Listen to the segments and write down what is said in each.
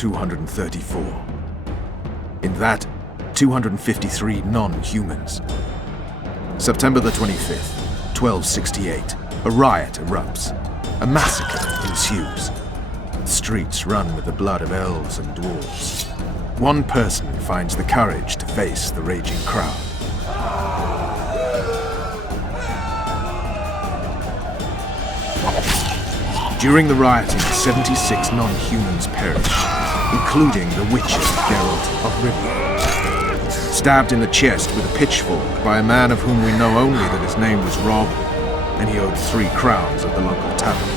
234. In that, 253 non-humans. September the 25th, 1268, a riot erupts. A massacre ensues. The streets run with the blood of elves and dwarves. One person finds the courage to face the raging crowd. During the rioting, 76 non-humans perish, including the witcher Geralt of Rivia. Stabbed in the chest with a pitchfork by a man of whom we know only that his name was Rob, and he owed 3 crowns at the local tavern.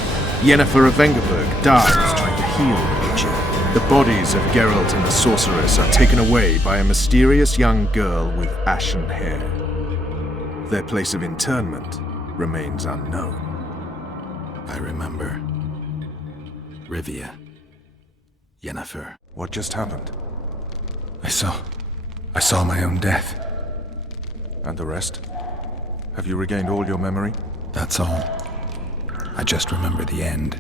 Yennefer of Vengerberg dies trying to heal the witcher. The bodies of Geralt and the sorceress are taken away by a mysterious young girl with ashen hair. Their place of interment remains unknown. I remember. Rivia. Yennefer. What just happened? I saw my own death. And the rest? Have you regained all your memory? That's all. I just remember the end.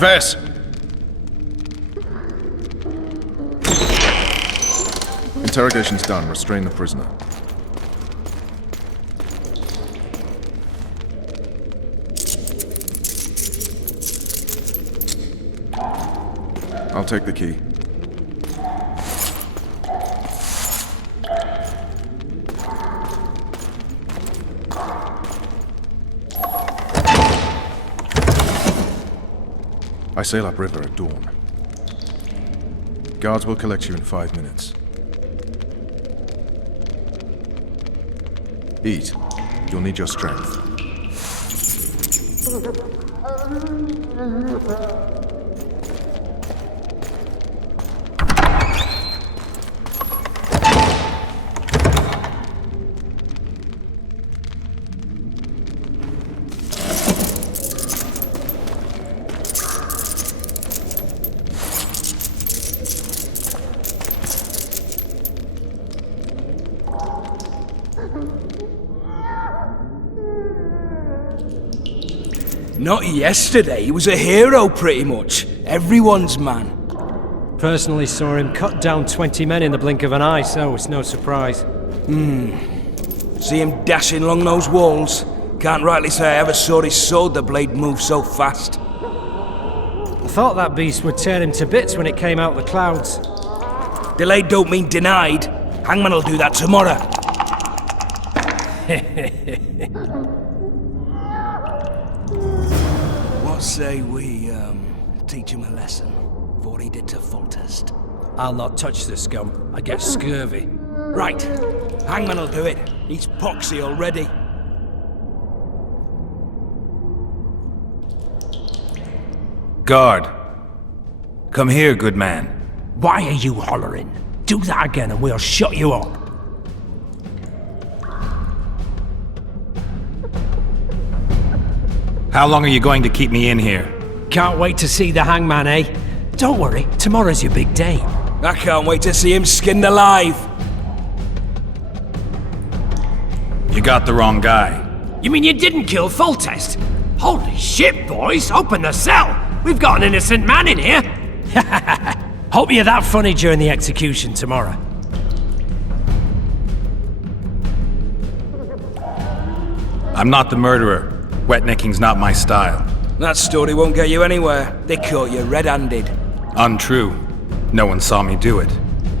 Vess! Interrogation's done. Restrain the prisoner. I'll take the key. I sail upriver at dawn. Guards will collect you in 5 minutes. Eat. You'll need your strength. Not yesterday, he was a hero pretty much. Everyone's man. Personally saw him cut down 20 men in the blink of an eye, so it's no surprise. See him dashing along those walls? Can't rightly say I ever saw his sword the blade move so fast. I thought that beast would tear him to bits when it came out of the clouds. Delayed don't mean denied. Hangman will do that tomorrow. What say we, teach him a lesson, for what he did to Foltest? I'll not touch the scum. I get scurvy. Right. Hangman will do it. He's poxy already. Guard. Come here, good man. Why are you hollering? Do that again and we'll shut you up. How long are you going to keep me in here? Can't wait to see the hangman, eh? Don't worry, tomorrow's your big day. I can't wait to see him skinned alive. You got the wrong guy. You mean you didn't kill Foltest? Holy shit, boys! Open the cell! We've got an innocent man in here! Hope you're that funny during the execution tomorrow. I'm not the murderer. Wetnecking's not my style. That story won't get you anywhere. They caught you red-handed. Untrue. No one saw me do it.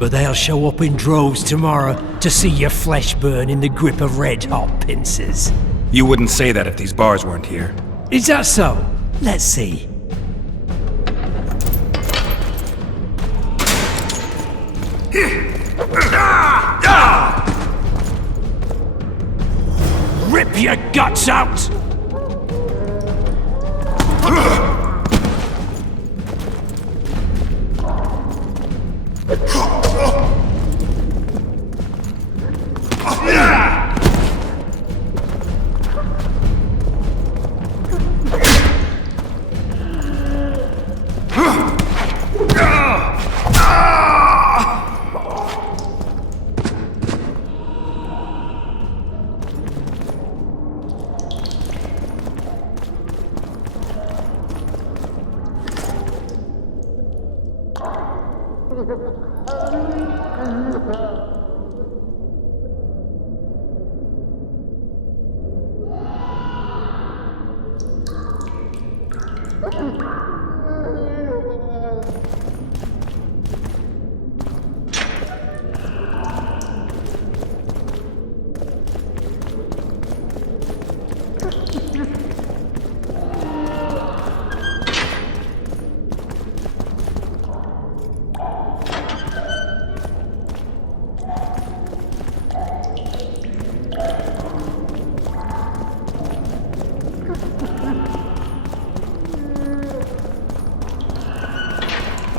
But they'll show up in droves tomorrow to see your flesh burn in the grip of red-hot pincers. You wouldn't say that if these bars weren't here. Is that so? Let's see. Rip your guts out!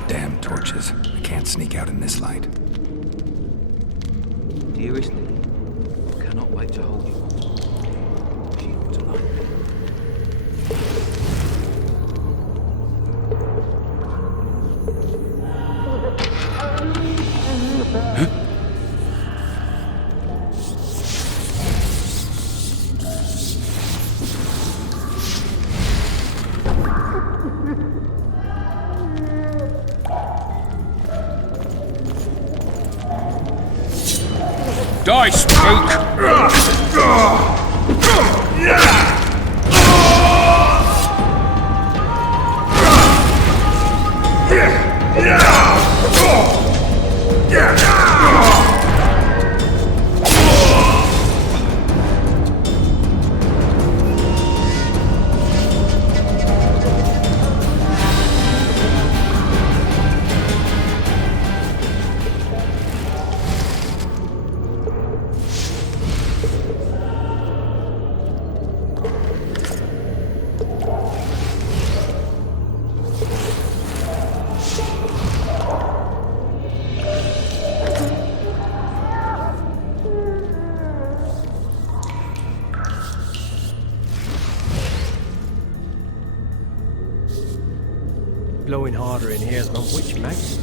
Damn torches. I can't sneak out in this light. Dearest Lily, I cannot wait to hold you once more. She was alone. Die, spook! Blowing harder in here than witch makes.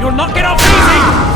You'll knock it off easy!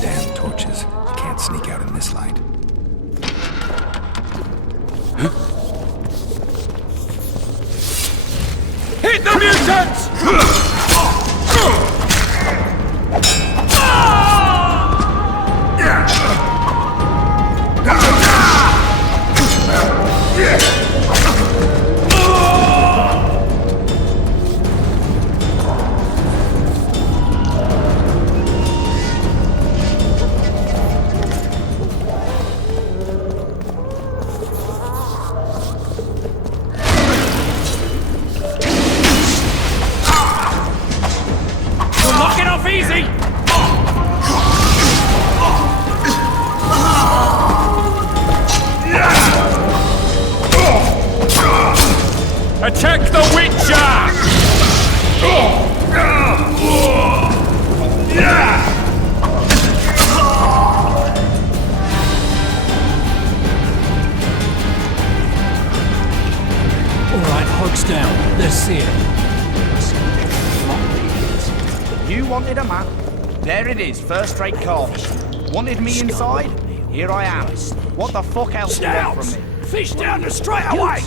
Damn torches. I can't sneak out in this light. Hit the mutants! Easy! Attack the Witcher! Alright, hogs down. Let's see it. You wanted a map? There it is, first-rate carving. Wanted me inside? Here I am. What the fuck else do you want from me? Fish down the straight away!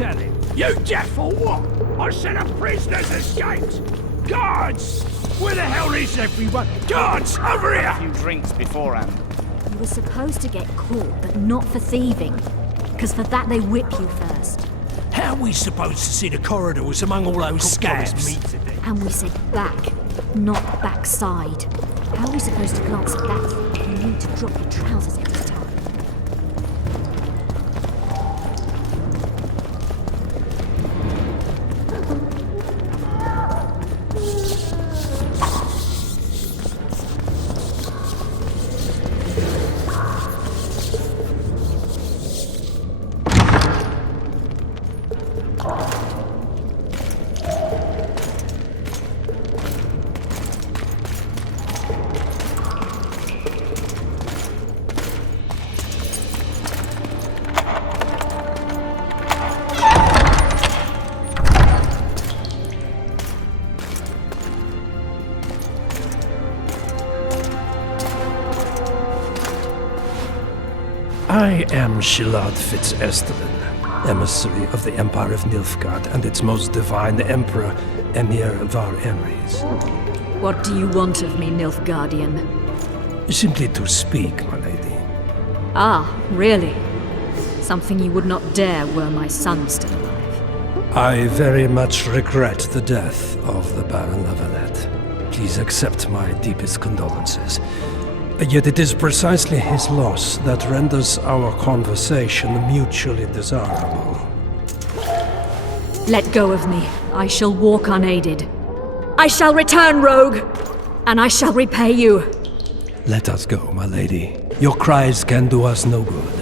You deaf or what? I said a prisoner's escaped! Guards! Where the hell is everyone? Guards, over A here! few drinks beforehand. You were supposed to get caught, but not for thieving. Because for that they whip you first. How are we supposed to see the corridors among all those scabs? And we said back, not backside. How are we supposed to glance at that? You need to drop your trousers every time. I am Geralt Fitzesteren, emissary of the Empire of Nilfgaard and its most divine Emperor, Emir of our Armies. What do you want of me, Nilfgaardian? Simply to speak, my lady. Ah, really? Something you would not dare were my son still alive. I very much regret the death of the Baron La Valette. Please accept my deepest condolences. Yet it is precisely his loss that renders our conversation mutually desirable. Let go of me. I shall walk unaided. I shall return, rogue! And I shall repay you. Let us go, my lady. Your cries can do us no good.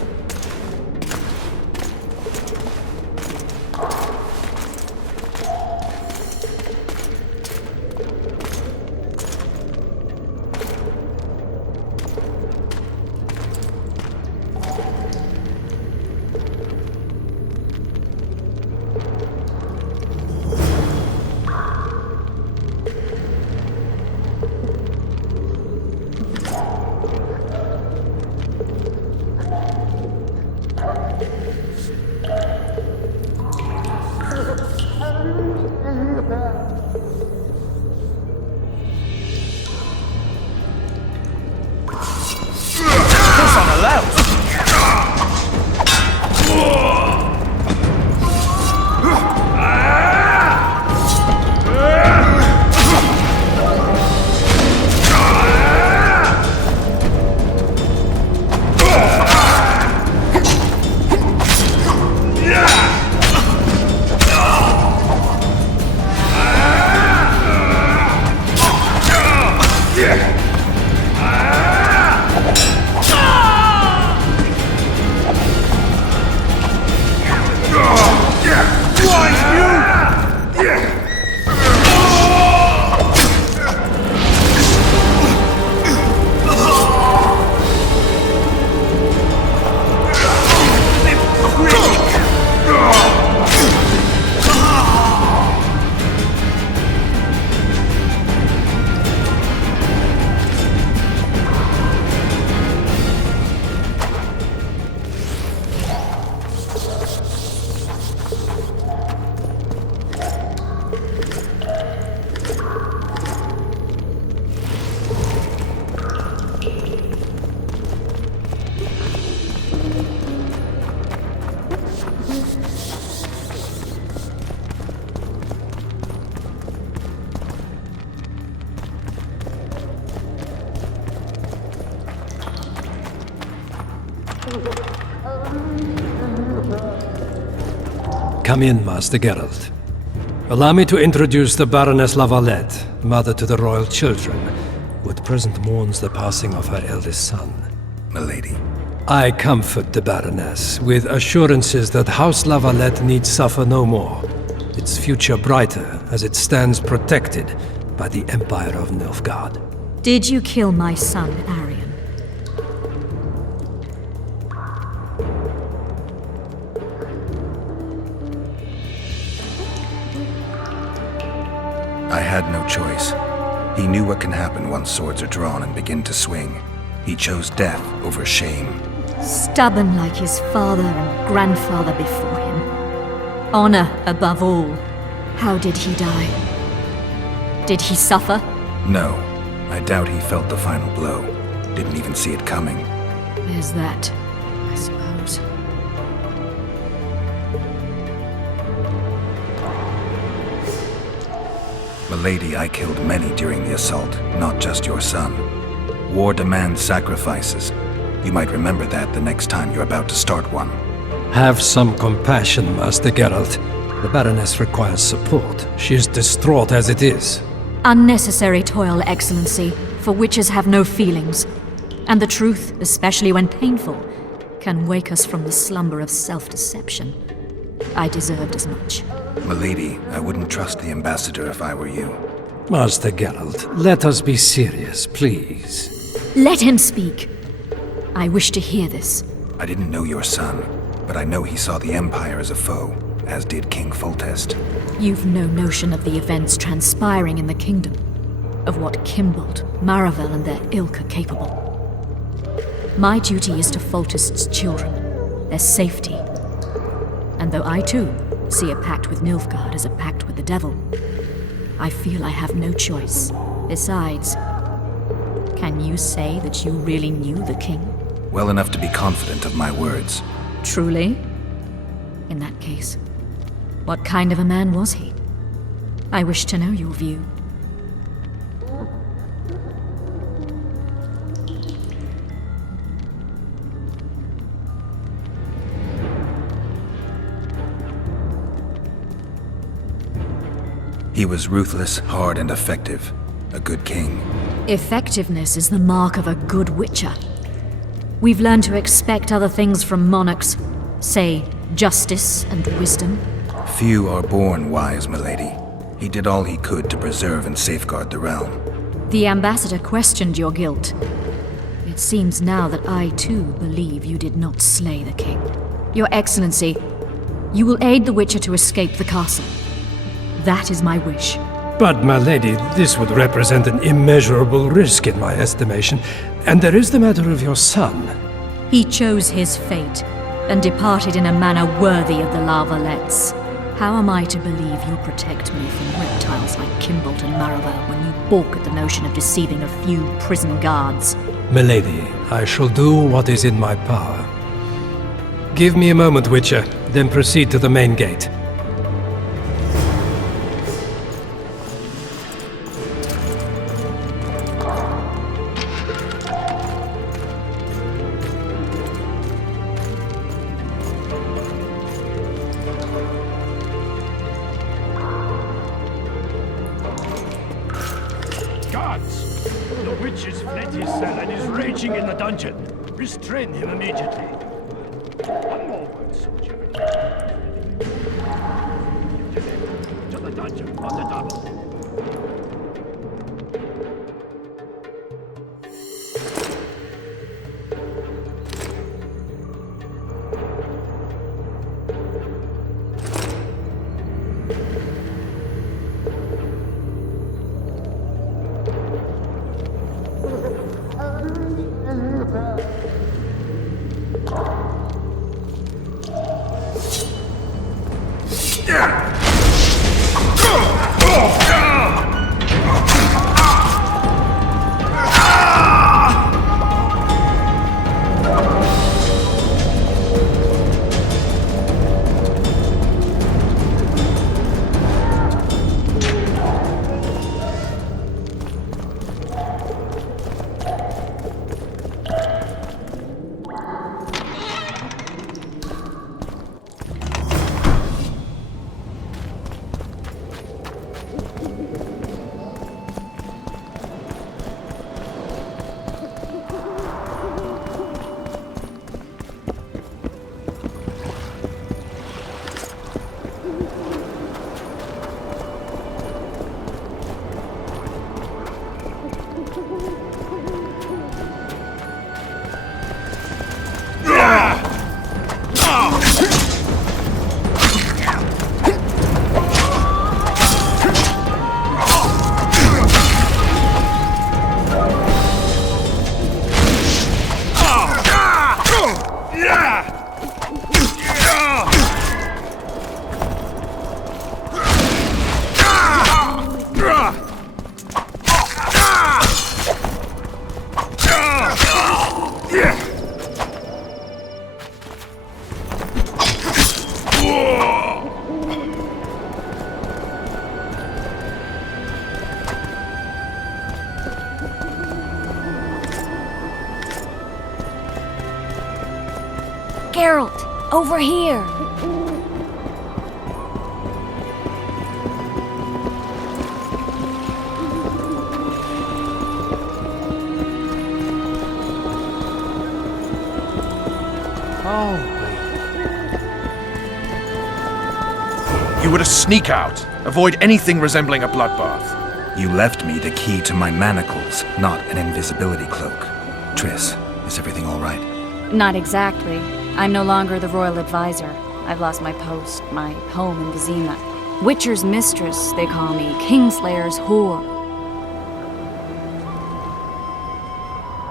Come in, Master Geralt. Allow me to introduce the Baroness La Valette, mother to the royal children, who at present mourns the passing of her eldest son. Milady. I comfort the Baroness with assurances that House La Valette need suffer no more, its future brighter as it stands protected by the Empire of Nilfgaard. Did you kill my son, Arion? I had no choice. He knew what can happen once swords are drawn and begin to swing. He chose death over shame. Stubborn like his father and grandfather before him. Honor above all. How did he die? Did he suffer? No, I doubt he felt the final blow. Didn't even see it coming. There's that, I suppose. Milady, I killed many during the assault, not just your son. War demands sacrifices. You might remember that the next time you're about to start one. Have some compassion, Master Geralt. The Baroness requires support. She is distraught as it is. Unnecessary toil, Excellency, for witches have no feelings. And the truth, especially when painful, can wake us from the slumber of self-deception. I deserved as much. Milady, I wouldn't trust the ambassador if I were you. Master Geralt, let us be serious, please. Let him speak. I wish to hear this. I didn't know your son, but I know he saw the Empire as a foe, as did King Foltest. You've no notion of the events transpiring in the kingdom, of what Kimbold, Maravel, and their ilk are capable. My duty is to Foltest's children, their safety. And though I too see a pact with Nilfgaard as a pact with the devil, I feel I have no choice. Besides, can you say that you really knew the king? Well enough to be confident of my words. Truly? In that case, what kind of a man was he? I wish to know your view. He was ruthless, hard, and effective. A good king. Effectiveness is the mark of a good witcher. We've learned to expect other things from monarchs, say, justice and wisdom. Few are born wise, milady. He did all he could to preserve and safeguard the realm. The ambassador questioned your guilt. It seems now that I too believe you did not slay the king. Your Excellency, you will aid the witcher to escape the castle. That is my wish. But, my lady, this would represent an immeasurable risk in my estimation. And there is the matter of your son. He chose his fate and departed in a manner worthy of the La Valettes. How am I to believe you protect me from reptiles like Kimbold and Maravel when you balk at the notion of deceiving a few prison guards? Milady, I shall do what is in my power. Give me a moment, Witcher, then proceed to the main gate. Guards! The witch has fled his cell and is raging in the dungeon. Restrain him immediately. One more word, soldier. To the dungeon on the double. Geralt, over here. You were to sneak out. Avoid anything resembling a bloodbath. You left me the key to my manacles, not an invisibility cloak. Triss, is everything all right? Not exactly. I'm no longer the royal advisor. I've lost my post, my home in Vizima. Witcher's mistress, they call me. Kingslayer's whore.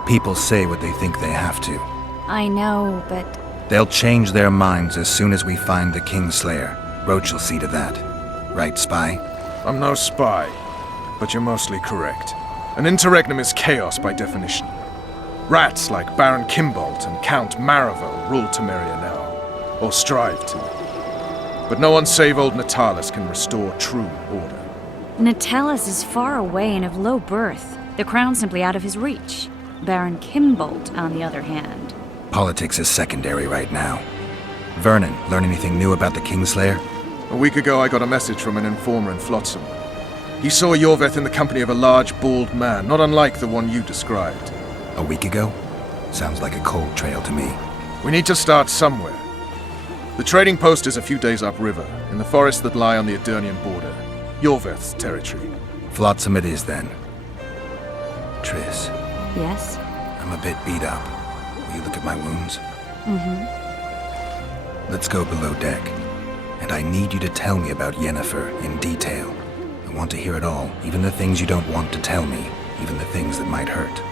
People say what they think they have to. I know, but... They'll change their minds as soon as we find the Kingslayer. Roach'll see to that. Right, spy? I'm no spy, but you're mostly correct. An interregnum is chaos by definition. Rats like Baron Kimbolt and Count Maravel rule Temeria now, or strive to. But no one save old Natalis can restore true order. Natalis is far away and of low birth. The crown's simply out of his reach. Baron Kimbolt, on the other hand. Politics is secondary right now. Vernon, learn anything new about the Kingslayer? A week ago I got a message from an informer in Flotsam. He saw Yorveth in the company of a large, bald man, not unlike the one you described. A week ago? Sounds like a cold trail to me. We need to start somewhere. The trading post is a few days upriver, in the forests that lie on the Edirnian border. Yorveth's territory. Flotsam it is, then. Triss. Yes? I'm a bit beat up. Will you look at my wounds? Mm-hmm. Let's go below deck. And I need you to tell me about Yennefer in detail. I want to hear it all, even the things you don't want to tell me, even the things that might hurt.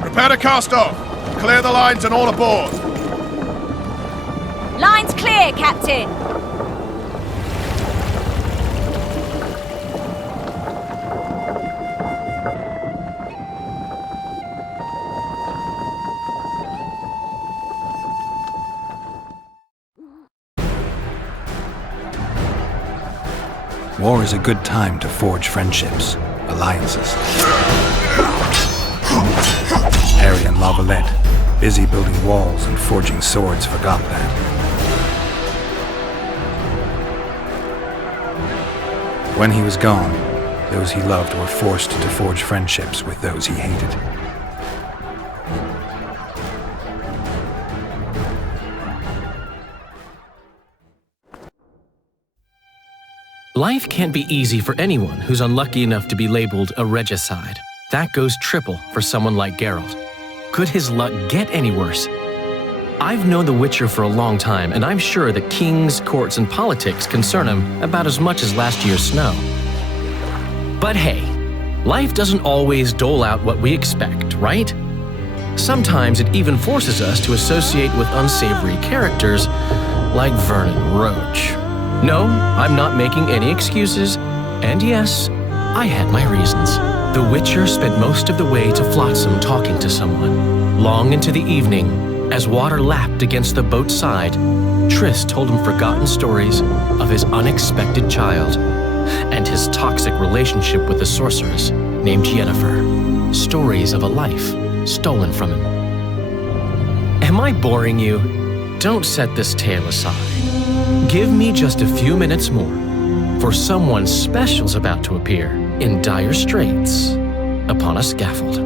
Prepare to cast off! Clear the lines and all aboard! Line's clear, Captain! War is a good time to forge friendships, alliances. Harry and La Valette, busy building walls and forging swords, forgot that. When he was gone, those he loved were forced to forge friendships with those he hated. Life can't be easy for anyone who's unlucky enough to be labeled a regicide. That goes triple for someone like Geralt. Could his luck get any worse? I've known the Witcher for a long time, and I'm sure that kings, courts, and politics concern him about as much as last year's snow. But hey, life doesn't always dole out what we expect, right? Sometimes it even forces us to associate with unsavory characters like Vernon Roach. No, I'm not making any excuses, and yes, I had my reasons. The Witcher spent most of the way to Flotsam talking to someone. Long into the evening, as water lapped against the boat's side, Triss told him forgotten stories of his unexpected child and his toxic relationship with a sorceress named Yennefer. Stories of a life stolen from him. Am I boring you? Don't set this tale aside. Give me just a few minutes more, for someone special's about to appear in dire straits upon a scaffold.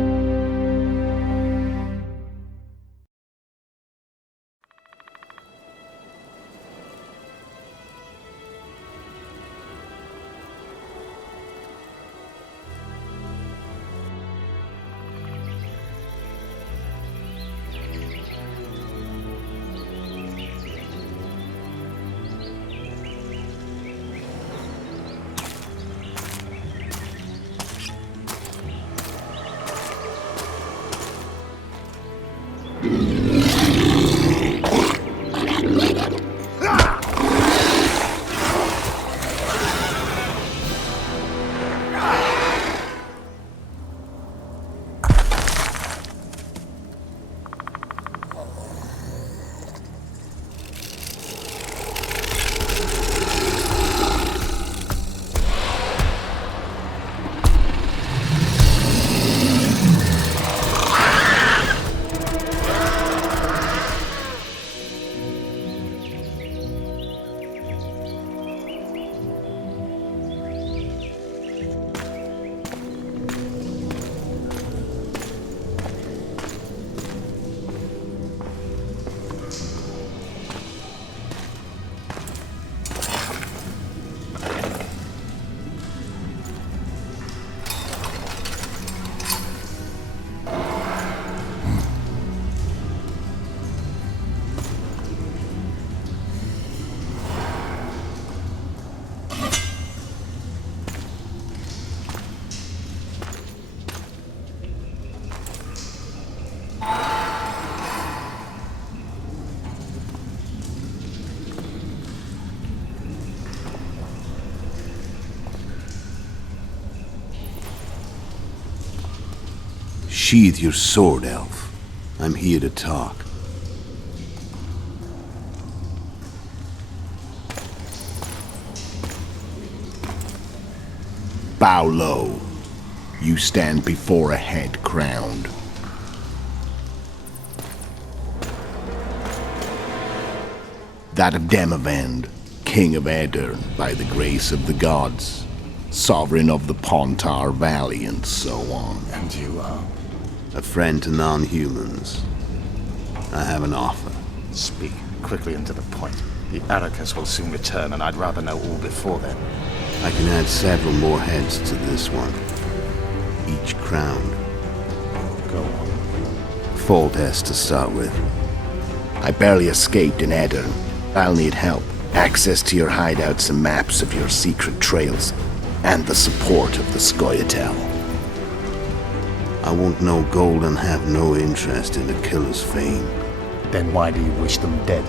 Sheathe your sword, elf. I'm here to talk. Bow low. You stand before a head crowned. That of Demavend, King of Aedirn, by the grace of the gods, sovereign of the Pontar Valley, and so on. And you are? A friend to non-humans. I have an offer. Speak quickly and to the point. The Arrakis will soon return, and I'd rather know all before then. I can add several more heads to this one. Each crowned. Go on. Foltest to start with. I barely escaped in Aedirn. I'll need help. Access to your hideouts and maps of your secret trails. And the support of the Scoia'tael. I want no gold and have no interest in the killer's fame. Then why do you wish them dead?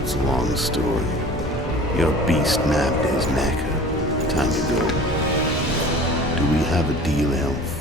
It's a long story. Your beast nabbed his neck time ago. Do we have a deal, elf?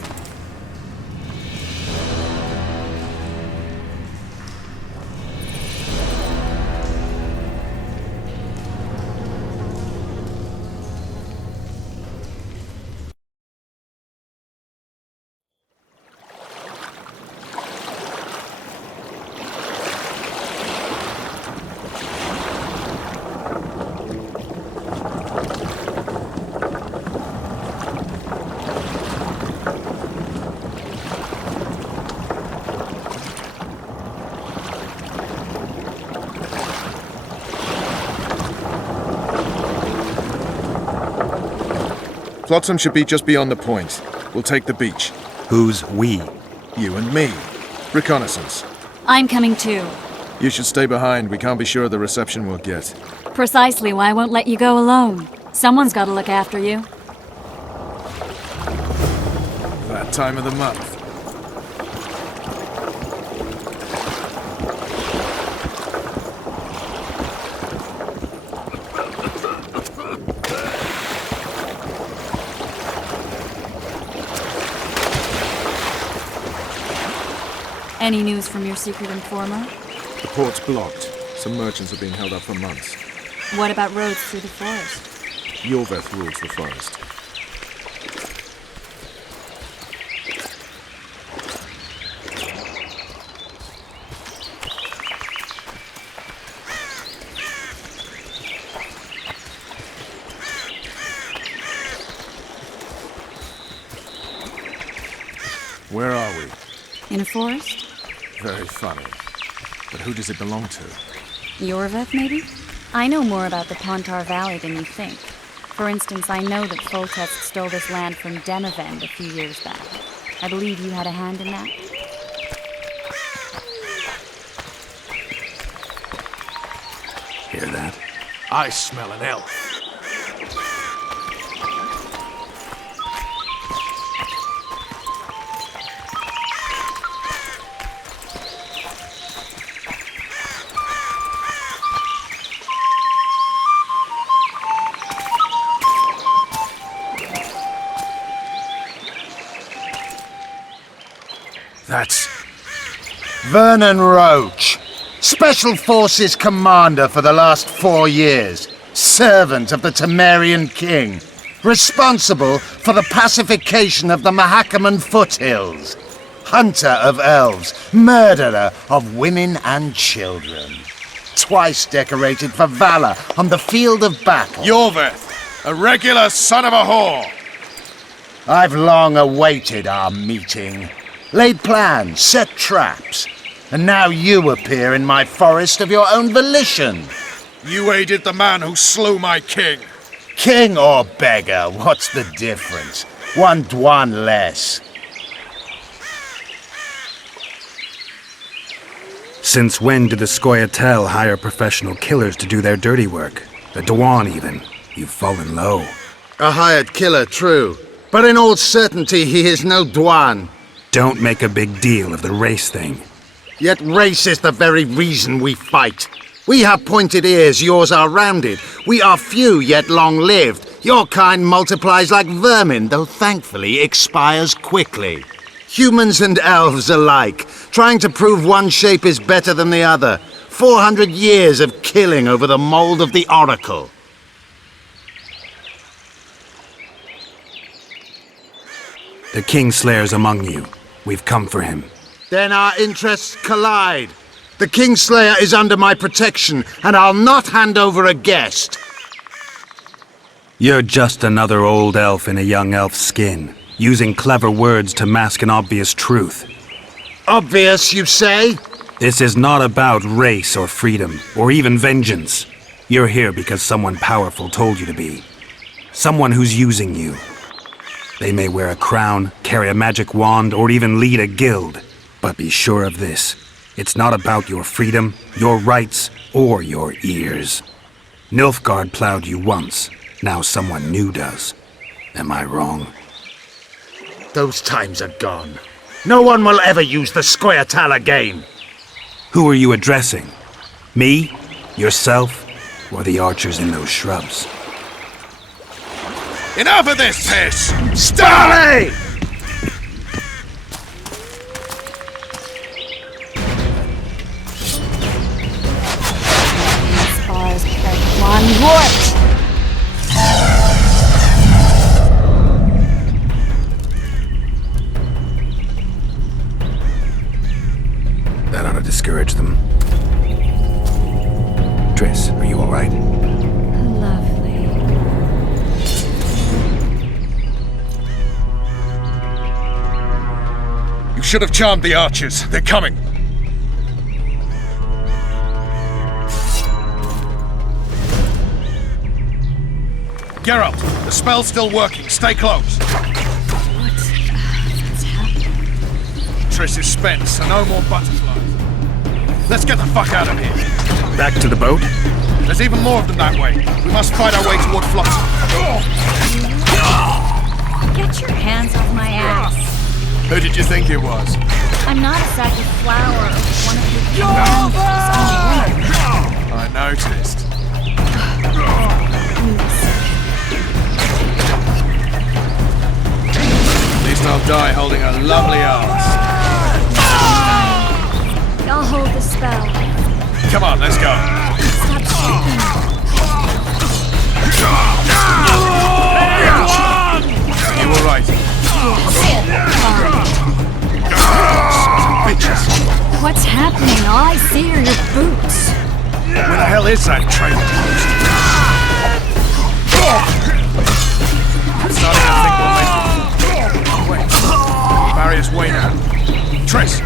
Flotsam should be just beyond the point. We'll take the beach. Who's we? You and me. Reconnaissance. I'm coming too. You should stay behind. We can't be sure of the reception we'll get. Precisely why I won't let you go alone. Someone's got to look after you. That time of the month. Any news from your secret informer? The port's blocked. Some merchants have been held up for months. What about roads through the forest? Yorveth rules the forest. Where are we? In a forest? Very funny. But who does it belong to? Yorveth, maybe? I know more about the Pontar Valley than you think. For instance, I know that Foltest stole this land from Demavend a few years back. I believe you had a hand in that. Hear that? I smell an elf. That's Vernon Roach, Special Forces Commander for the last 4 years, servant of the Temerian King, responsible for the pacification of the Mahakaman foothills, hunter of elves, murderer of women and children, twice decorated for valor on the field of battle. Yorveth, a regular son of a whore! I've long awaited our meeting. Laid plans, set traps, and now you appear in my forest of your own volition. You aided the man who slew my king. King or beggar, what's the difference? One Dwan less. Since when did the Scoia'tael hire professional killers to do their dirty work? The Dwan, even. You've fallen low. A hired killer, true. But in all certainty, he is no Dwan. Don't make a big deal of the race thing. Yet race is the very reason we fight. We have pointed ears, yours are rounded. We are few, yet long-lived. Your kind multiplies like vermin, though thankfully expires quickly. Humans and elves alike, trying to prove one shape is better than the other. 400 years of killing over the mold of the Oracle. The Kingslayer's among you. We've come for him. Then our interests collide. The Kingslayer is under my protection, and I'll not hand over a guest. You're just another old elf in a young elf's skin, using clever words to mask an obvious truth. Obvious, you say? This is not about race or freedom, or even vengeance. You're here because someone powerful told you to be. Someone who's using you. They may wear a crown, carry a magic wand, or even lead a guild. But be sure of this. It's not about your freedom, your rights, or your ears. Nilfgaard plowed you once. Now someone new does. Am I wrong? Those times are gone. No one will ever use the Scoia'tael again. Who are you addressing? Me? Yourself? Or the archers in those shrubs? Enough of this piss! Starley! Spars carry one wart! That ought to discourage them. Triss, are you all right? Lovely. You should have charmed the archers. They're coming. Geralt, the spell's still working. Stay close. What's happening? Triss is spent, so no more butterflies. Let's get the fuck out of here. Back to the boat? There's even more of them that way. We must fight our way toward Flotsam. Get your hands off my ass. Who did you think it was? I'm not a sack of flour. One of your commands. I noticed. At least I'll die holding a lovely arse. I'll hold the spell. Come on, let's go. Stop shaking. You were right. Bitches. What's happening? All I see are your boots. Where the hell is that train? I'm starting to think we'll make it. Wait. Barrier's way now. Triss.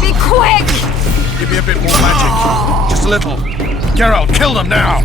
Be quick! Give me a bit more magic. Just a little. Geralt, kill them now!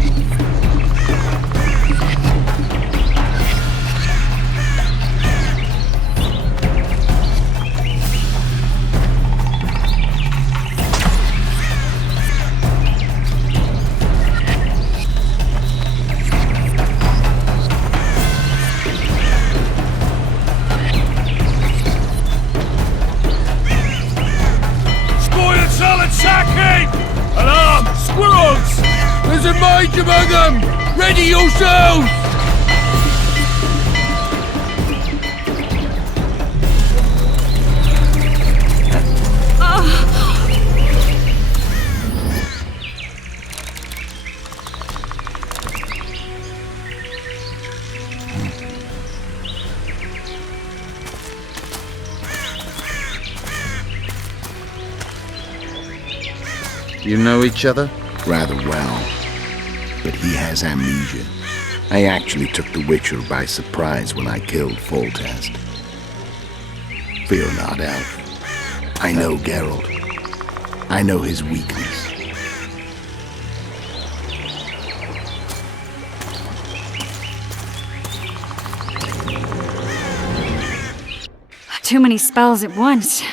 Alarm! Squirrels! There's a mage among them! Ready yourselves! You know each other? Rather well. But he has amnesia. I actually took the Witcher by surprise when I killed Foltest. Fear not, Elf. I know Geralt. I know his weakness. Too many spells at once.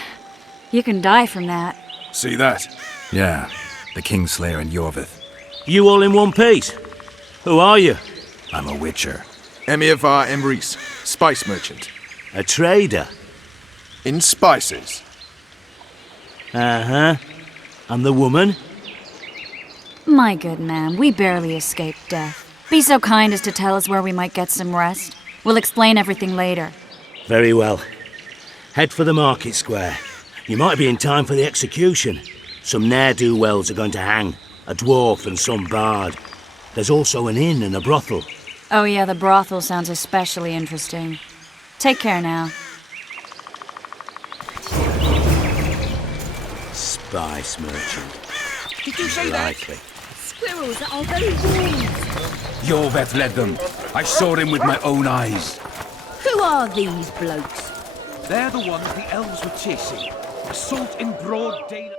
You can die from that. See that? Yeah, the Kingslayer and Yorvith. You all in one piece? Who are you? I'm a witcher. Emiavar Emrys, spice merchant. A trader? In spices. Uh-huh. And the woman? My good man, we barely escaped death. Be so kind as to tell us where we might get some rest. We'll explain everything later. Very well. Head for the market square. You might be in time for the execution. Some ne'er-do-wells are going to hang. A dwarf and some bard. There's also an inn and a brothel. Oh yeah, the brothel sounds especially interesting. Take care now. Spice merchant. Did you say that? Likely. Squirrels are very warm. Jorveth led them. I saw him with my own eyes. Who are these blokes? They're the ones the elves were chasing. Assault in broad daylight.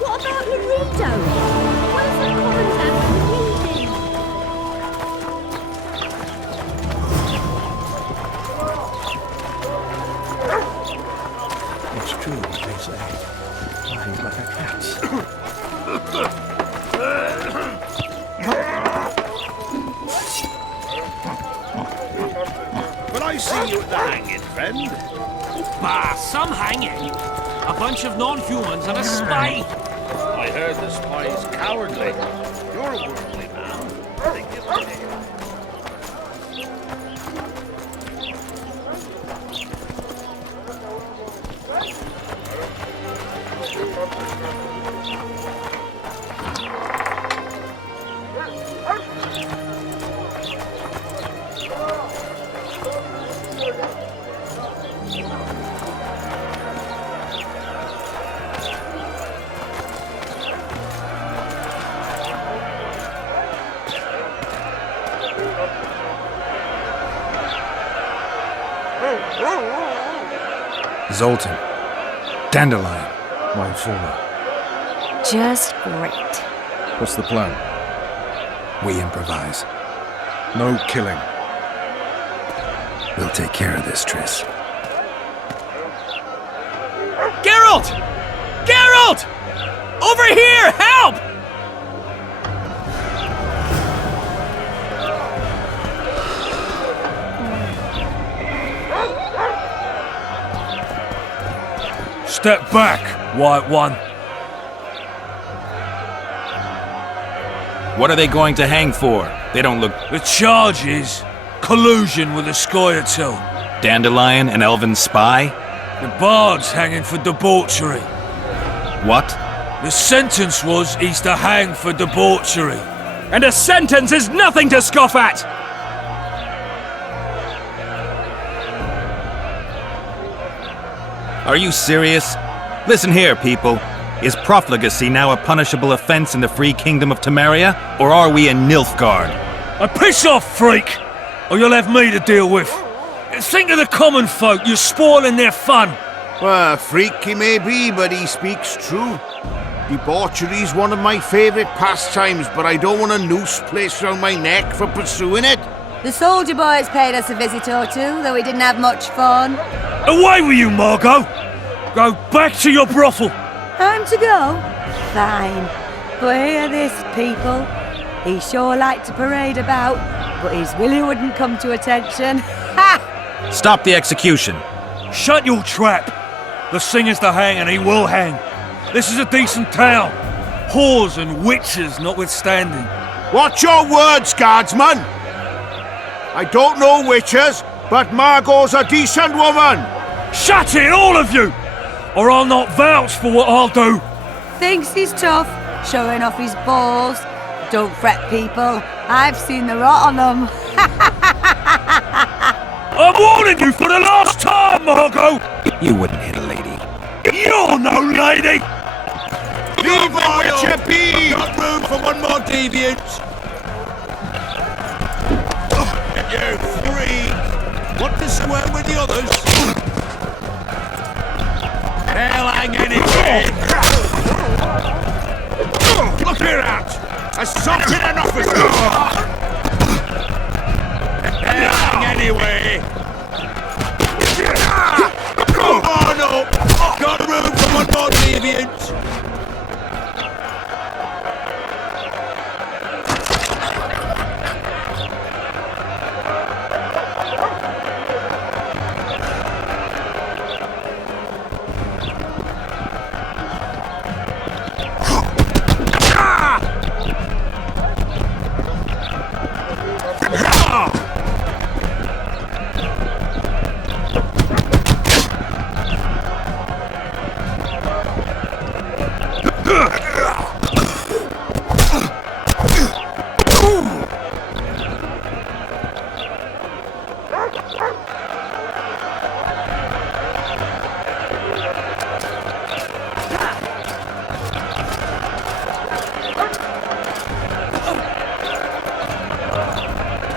What about Laredo? Where's the contact leading? It's true what they say. Lying like a cat. Will I see you at the hanging, friend? Bah, some hanging. A bunch of non-humans and a spy. I heard the spy's cowardly. You're a worldly man. Think of it. Zoltan. Dandelion. My informer. Just great. What's the plan? We improvise. No killing. We'll take care of this, Triss. Geralt! Geralt! Over here! Help! Step back, White One. What are they going to hang for? They don't look... The charge is collusion with the Scoia'tael. Dandelion, an elven spy? The bard's hanging for debauchery. What? The sentence was he's to hang for debauchery. And a sentence is nothing to scoff at! Are you serious? Listen here, people. Is profligacy now a punishable offense in the free kingdom of Temeria? Or are we in Nilfgaard? Piss off, freak! Or you'll have me to deal with. Think of the common folk, you're spoiling their fun. Well, freak he may be, but he speaks true. Debauchery's one of my favourite pastimes, but I don't want a noose placed around my neck for pursuing it. The soldier boys paid us a visit or two, though we didn't have much fun. Away with you, Margot! Go back to your brothel! Time to go? Fine. But hear this, people. He sure liked to parade about, but his willy wouldn't come to attention. Ha! Stop the execution. Shut your trap! The singer's to hang and he will hang. This is a decent town. Whores and witches notwithstanding. Watch your words, guardsman! I don't know witches, but Margot's a decent woman! Shut it, all of you! Or I'll not vouch for what I'll do! Thinks he's tough, showing off his balls. Don't fret, people. I've seen the rot on them. I'm warning you for the last time, Margot! You wouldn't hit a lady. You're no lady! Leave the witches Let you be! Got room for one more deviant! You freak! Want to swim with the others? Hell, hang anyway! Look here at! Assaulted an officer! Hell, hang anyway! Come on up! Got room for one more deviant!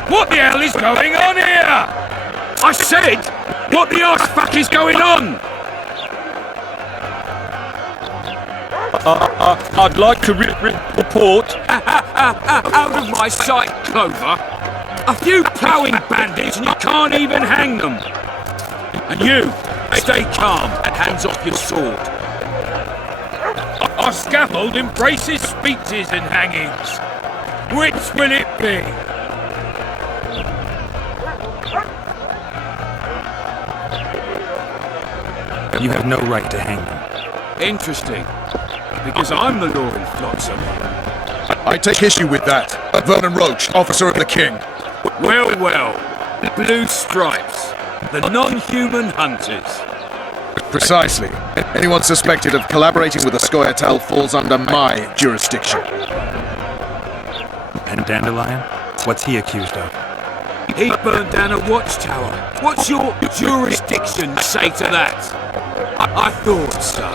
What the hell is going on here? I said, what the arse fuck is going on? I'd like to report. Out of my sight, Clover. A few ploughing bandits and you can't even hang them. And you, stay calm and hands off your sword. Our scaffold embraces speeches and hangings. Which will it be? You have no right to hang them. Interesting. Because I'm the law in Flotsam. I take issue with that. Vernon Roach, officer of the king. Well, well. Blue stripes. The non-human hunters. Precisely. Anyone suspected of collaborating with the Scoia'tael falls under my jurisdiction. And Dandelion? What's he accused of? He burned down a watchtower. What's your jurisdiction say to that? I thought so.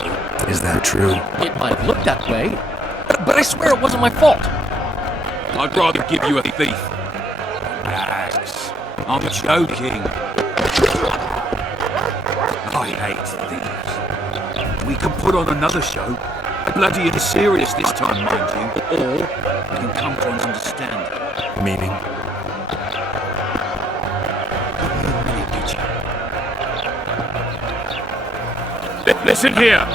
Is that true? It might have looked that way, but I swear it wasn't my fault. I'd rather give you a thief. Relax. I'm joking. I hate thieves. We can put on another show. Bloody and serious this time, mind you. Or we can come to an understanding. Meaning? Listen here.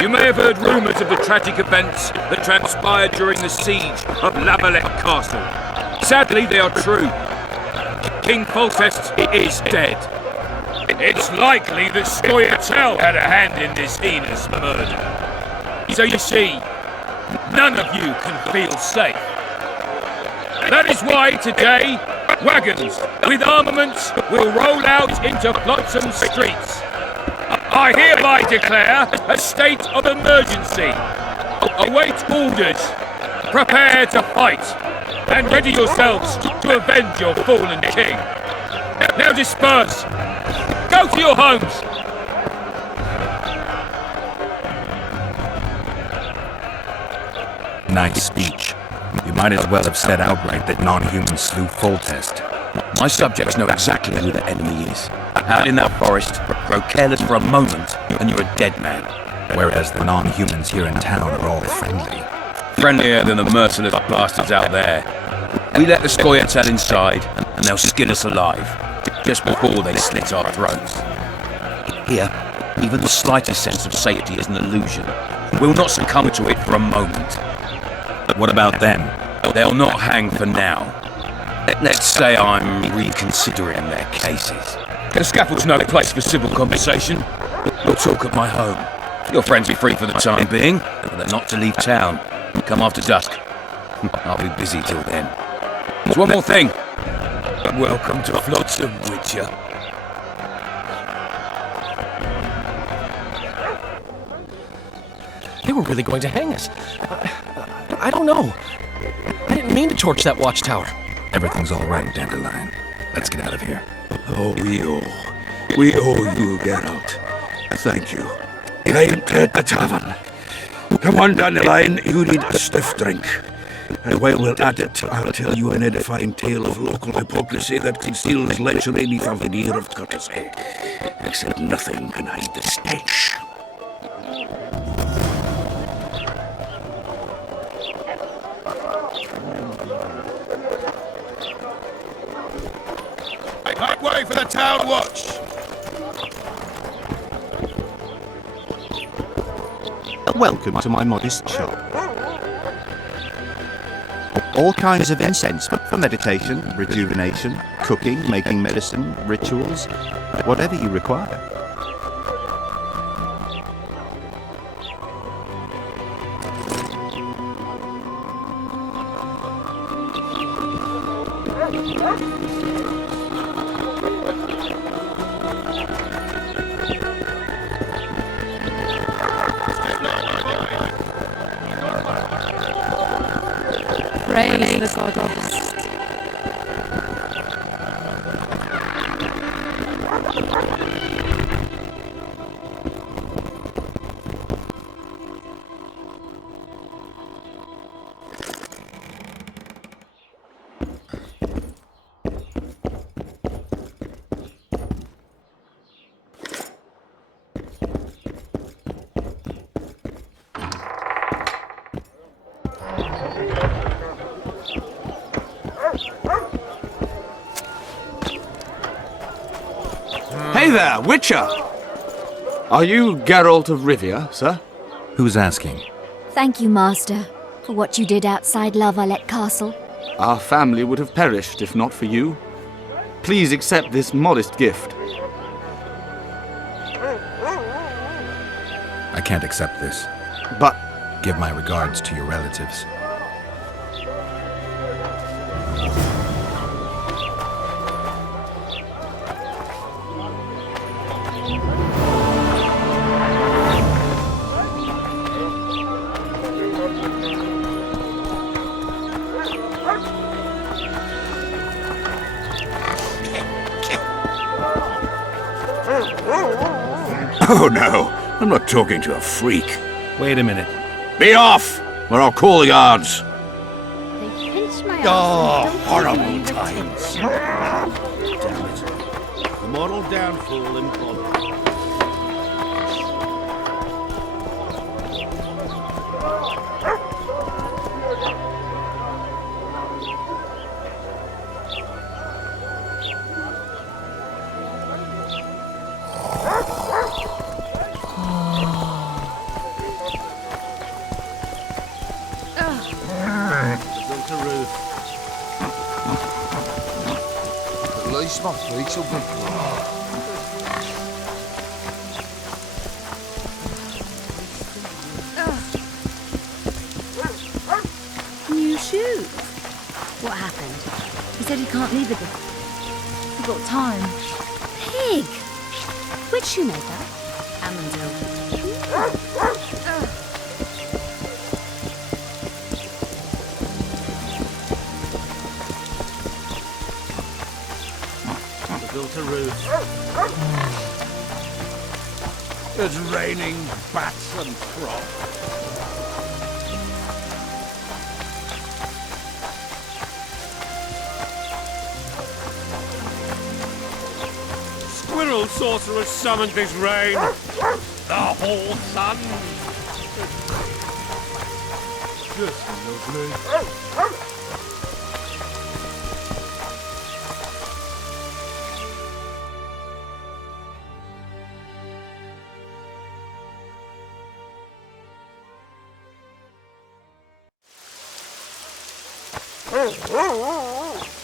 You may have heard rumours of the tragic events that transpired during the siege of La Valette Castle. Sadly, they are true. King Foltests is dead. It's likely that Scoia'tael had a hand in this heinous murder. So you see, none of you can feel safe. That is why today, wagons with armaments will roll out into Flotsam streets. I hereby declare a state of emergency. Await orders. Prepare to fight. And ready yourselves to avenge your fallen king. Now disperse. Go to your homes. Nice speech. You might as well have said outright that non-humans slew Foltest. My subjects know exactly who the enemy is. Out in that forest, grow careless for a moment, and you're a dead man. Whereas the non-humans here in town are all friendly. Friendlier than the merciless bastards out there. We let the Scoia'tael inside, and they'll skin us alive, just before they slit our throats. Here, even the slightest sense of safety is an illusion. We'll not succumb to it for a moment. What about them? They'll not hang for now. Let's say I'm reconsidering their cases. The scaffold's no place for civil conversation. We'll talk at my home. Your friends be free for the time being, but they're not to leave town. Come after dusk. I'll be busy till then. There's one more thing. Welcome to Flotsam, Witcher. They were really going to hang us. I don't know. I didn't mean to torch that watchtower. Everything's all right, Dandelion. Let's get out of here. Oh, we owe you, Geralt. Thank you. I entered the tavern. Come on down the line, you need a stiff drink. And while we're at it, I'll tell you an edifying tale of local hypocrisy that conceals lechery beneath a veneer of courtesy. Except nothing can hide the stench. Make way for the town watch! Welcome to my modest shop. All kinds of incense for meditation, rejuvenation, cooking, making medicine, rituals, whatever you require. Praise the goddess. Hey there, Witcher! Are you Geralt of Rivia, sir? Who's asking? Thank you, Master, for what you did outside La Valette Castle. Our family would have perished if not for you. Please accept this modest gift. I can't accept this. But... Give my regards to your relatives. Oh no, I'm not talking to a freak. Wait a minute. Be off, or I'll call the guards. They pinched my Oh, ass. horrible times. Damn it. The moral downfall in progress. My feet will be New shoes? What happened? He said he can't leave again. He got time. Pig! Which shoemaker? Amundil. Built a roof. It's raining bats and froth. Squirrel sorcerer summoned this rain. The whole sun. Just lovely.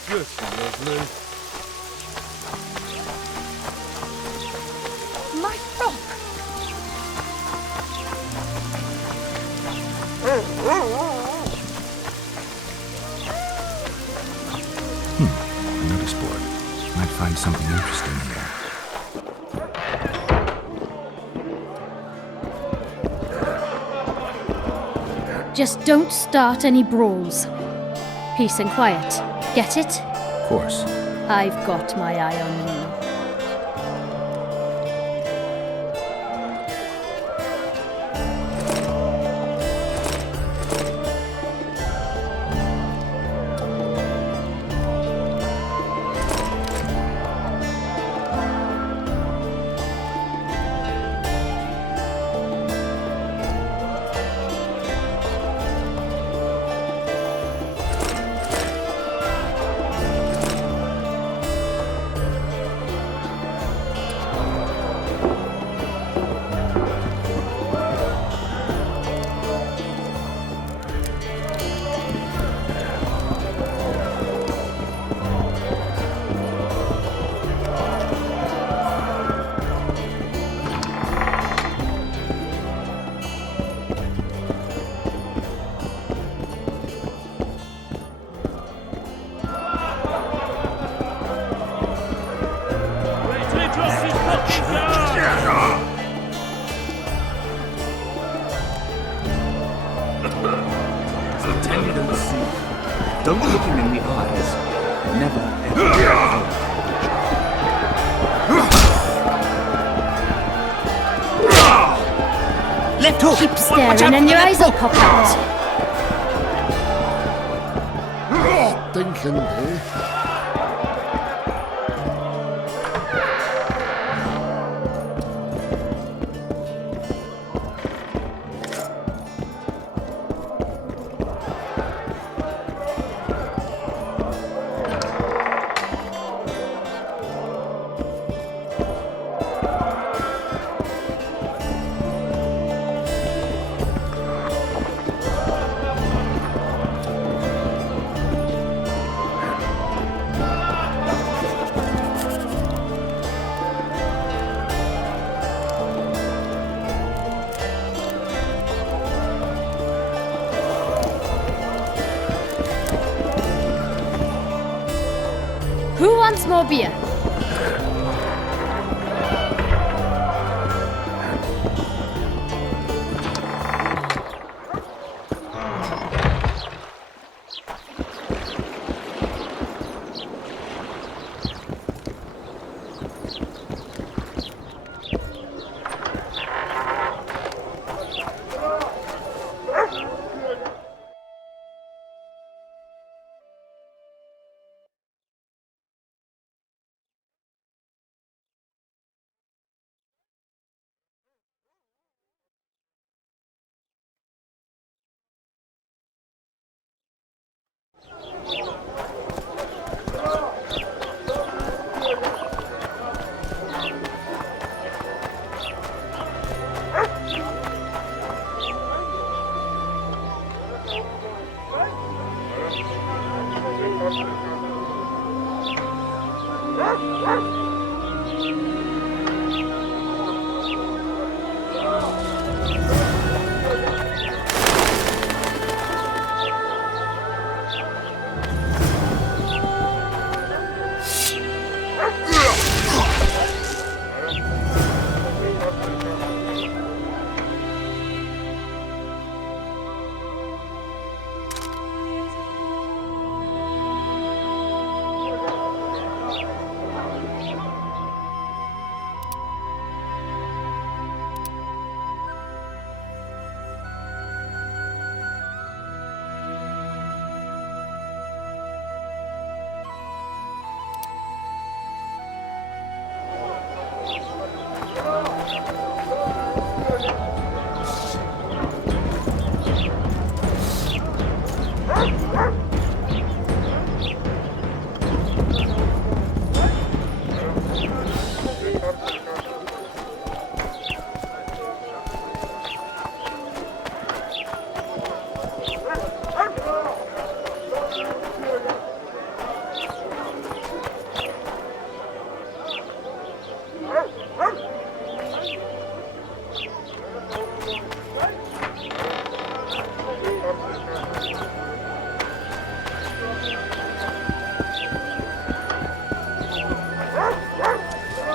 Just lovely. My frock! A notice board. Might find something interesting here. Just don't start any brawls. Peace and quiet. Get it? Of course. I've got my eye on you. don't see. Don't look him in the eyes. Never, ever. Left hook! Keep staring and your eyes will pop out. Thinking, eh? Who wants more beer?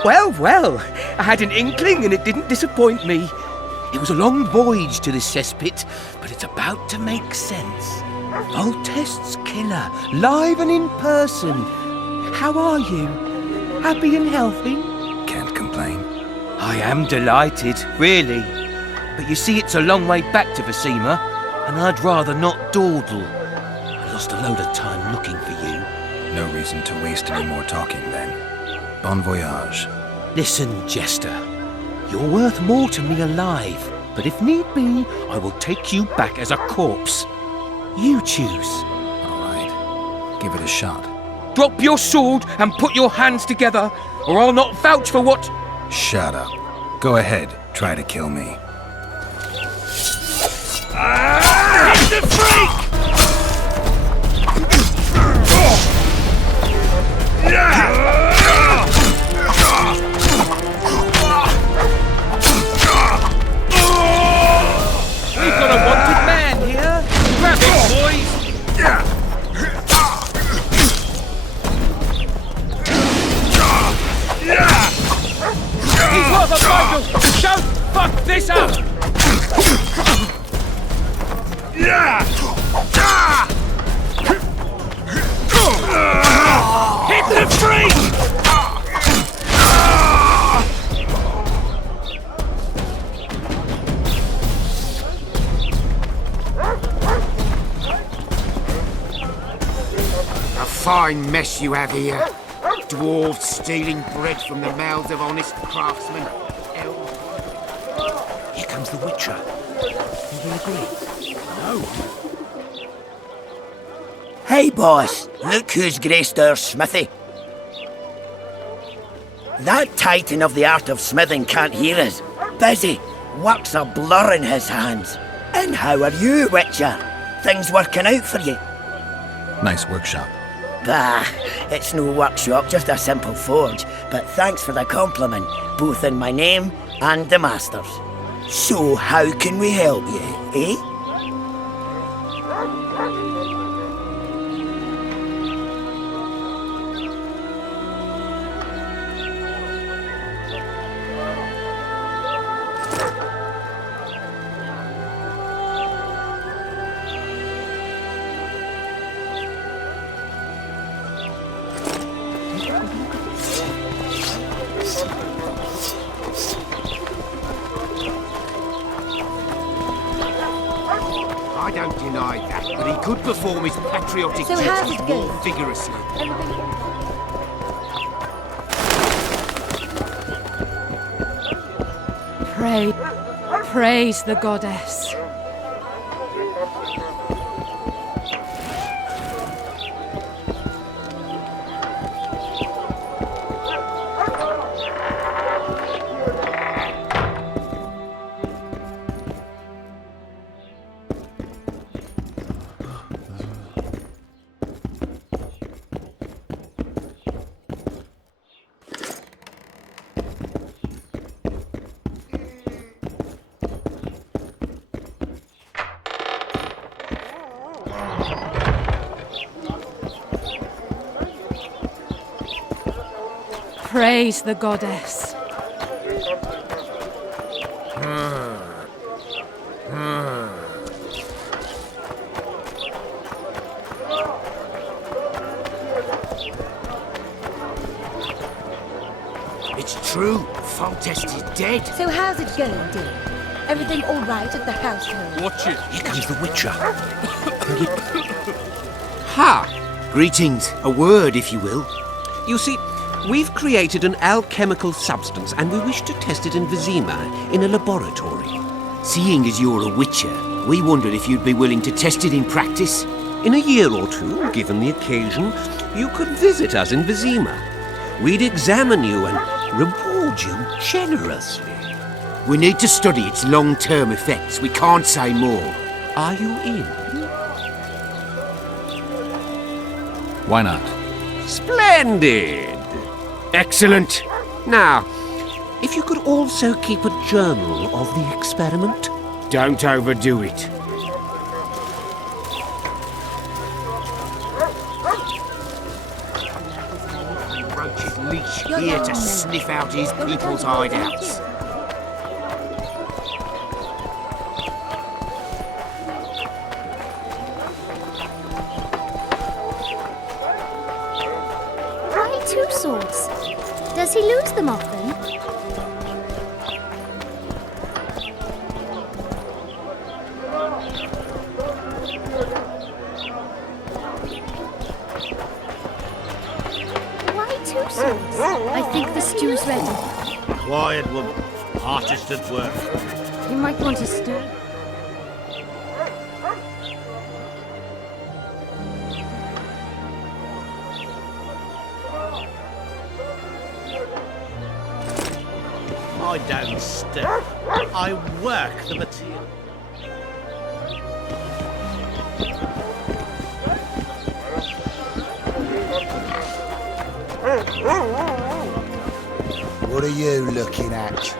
Well, well, I had an inkling and it didn't disappoint me. It was a long voyage to this cesspit, but it's about to make sense. Foltest's killer, live and in person. How are you? Happy and healthy? Can't complain. I am delighted, really. But you see, it's a long way back to Vasima, and I'd rather not dawdle. I lost a load of time looking for you. No reason to waste any more talking, then. Bon voyage. Listen, Jester. You're worth more to me alive, but if need be, I will take you back as a corpse. You choose. All right. Give it a shot. Drop your sword and put your hands together, or I'll not vouch for what... Shut up. Go ahead. Try to kill me. It's the freak! We've got a wanted man here. Grab it, boys. He's worth a bundle. Don't fuck this up. fine mess you have here. Dwarves stealing bread from the mouths of honest craftsmen. Here comes the Witcher. You will agree? No. Hey, boss. Look who's graced our smithy. That titan of the art of smithing can't hear us. Busy. Work's a blur in his hands. And how are you, Witcher? Things working out for you? Nice workshop. Bah, it's no workshop, just a simple forge. But thanks for the compliment, both in my name and the master's. So how can we help you, eh? I don't deny that, but he could perform his patriotic So how's duties it going? more vigorously. Praise the goddess. Praise the goddess. It's true. Foltest is dead. So how's it going, dear? Everything all right at the household? Watch it. Here comes the Witcher. Ha! Greetings. A word, if you will. You see, we've created an alchemical substance and we wish to test it in Vizima in a laboratory. Seeing as you're a witcher, we wondered if you'd be willing to test it in practice. In a year or two, given the occasion, you could visit us in Vizima. We'd examine you and reward you generously. We need to study its long-term effects. We can't say more. Are you in? Why not? Splendid! Excellent. Now, if you could also keep a journal of the experiment. Don't overdo it. Roach's leash here to sniff out his people's hideouts. Why 2 swords? Does he lose them often? Why 2 swords? I think the stew's ready. Quiet, woman. Artist at work. You might want to stir. I don't stir. I work the material. What are you looking at?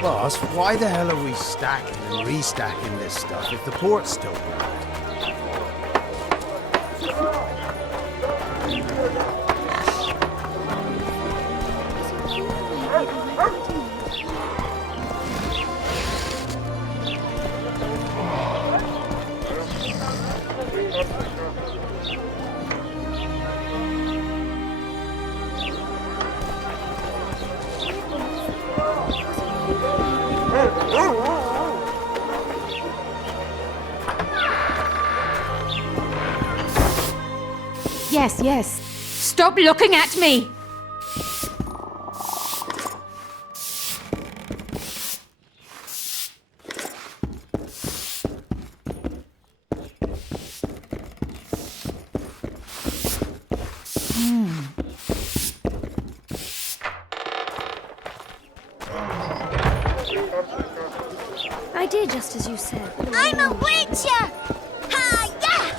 Boss, why the hell are we stacking and restacking this stuff if the port's still blocked? Yes. Stop looking at me! I did just as you said. I'm a witcher! Ha-ya!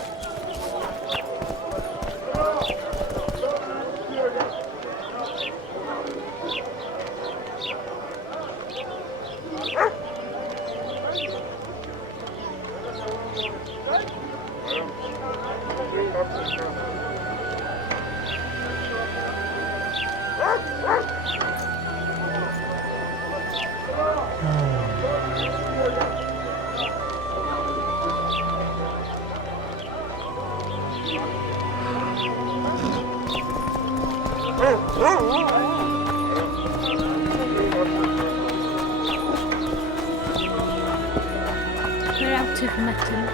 We're out of mutton.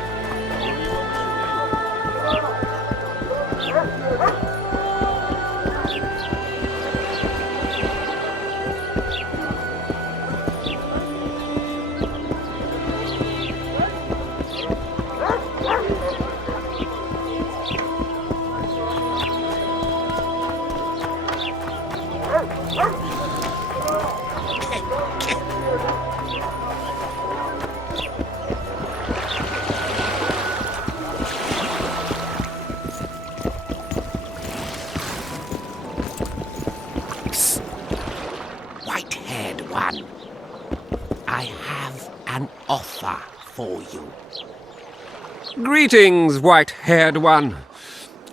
White-haired one, I have an offer for you. Greetings, white-haired one.